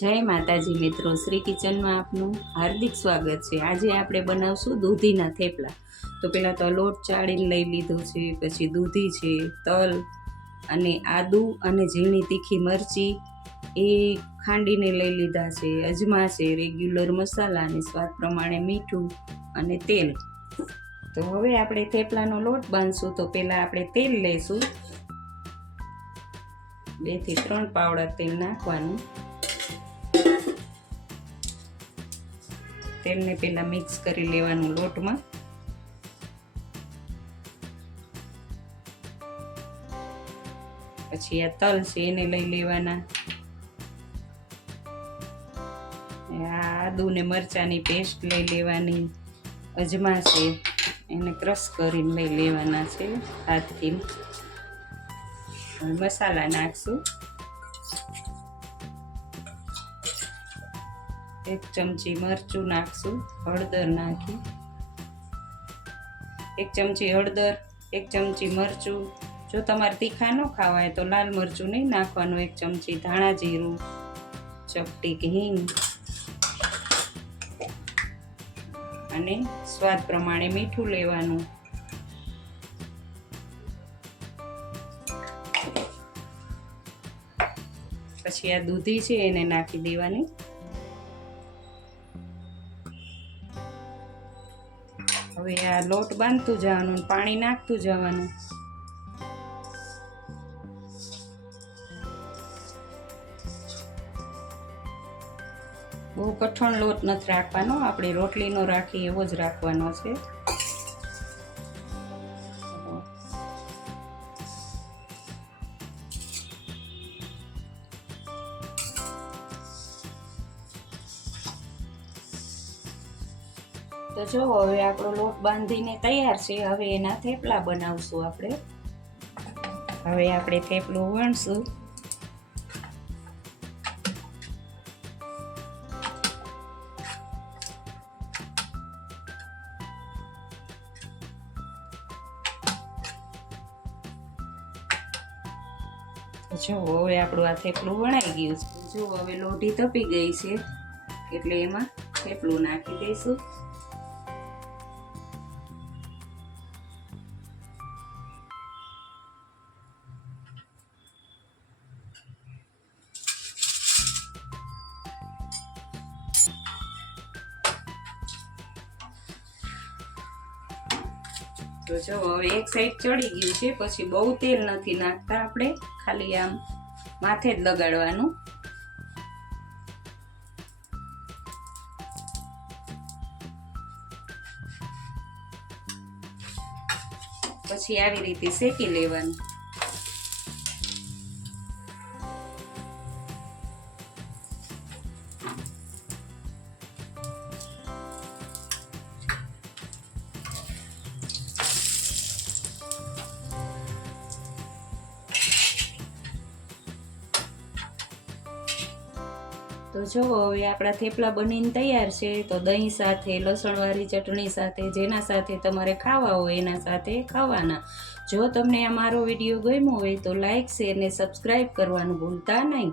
જય માતાજી મિત્રો, શ્રી કિચનમાં આપનું હાર્દિક સ્વાગત છે। આજે આપણે બનાવશું દૂધીના થેપલા। તો પહેલાં તો લોટ ચાળીને લઈ લીધો છે, પછી દૂધી છે, તલ અને આદુ અને ઝીણી તીખી મરચી એ ખાંડીને લઈ લીધા છે, અજમા છે, રેગ્યુલર મસાલા અને સ્વાદ પ્રમાણે મીઠું અને તેલ। તો હવે આપણે થેપલાનો લોટ બાંધશું। તો પહેલાં આપણે તેલ લઈશું, 2 થી 3 પાવડા તેલ નાખવાનું। તેલને પહેલા મિક્સ કરી લેવાનું લોટમાં। પછી આ તલ છે એને લઈ લેવાના। આ આદુ ને મરચાની પેસ્ટ લઈ લેવાની। અજમા છે એને ક્રશ કરીને લઈ લેવાના છે હાથથી। મસાલા નાખશું, 1 ચમચી મરચું નાખશું, હળદર નાખી 1 ચમચી હળદર, 1 ચમચી મરચું। જો તમારે તીખા ન ખાવા હોય તો લાલ મરચું નહીં નાખવાનું। 1 ચમચી ધાણા જીરું, ચપટી હિંગ અને સ્વાદ પ્રમાણે મીઠું લેવાનું। પછી આ દૂધી છે એને નાખી દેવાની। હવે આ લોટ બાંધતું જવાનું, પાણી નાખતું જવાનું। બહુ કઠણ લોટ નથી રાખવાનો, આપણે રોટલીનો રાખી એવો જ રાખવાનો છે। તો જો હવે આપણો લોટ બાંધીને તૈયાર છે। હવે એના થેપલા બનાવશું આપણે। હવે આપણે થેપલું વણશું। જો હવે આપણું આ થેપલું વણાઈ ગયું છે। જો હવે લોઢી તપી ગઈ છે એટલે એમાં થેપલું નાખી દઈશું। તો જો હવે એક સાઈડ ચડી ગયું છે, પછી બહુ તેલ નથી નાખતા આપણે, ખાલી આમ માથે જ લગાડવાનું। પછી આવી રીતે શેકી લેવાનું। તો જો હવે આપણા થેપલા બનીને તૈયાર છે। તો દહીં સાથે, લસણવાળી ચટણી સાથે, જેના સાથે તમારે ખાવા હોય એના સાથે ખાવાના। જો તમને આ મારો વિડીયો ગમ્યો હોય તો લાઈક, શેર ને સબસ્ક્રાઈબ કરવાનું ભૂલતા નહીં।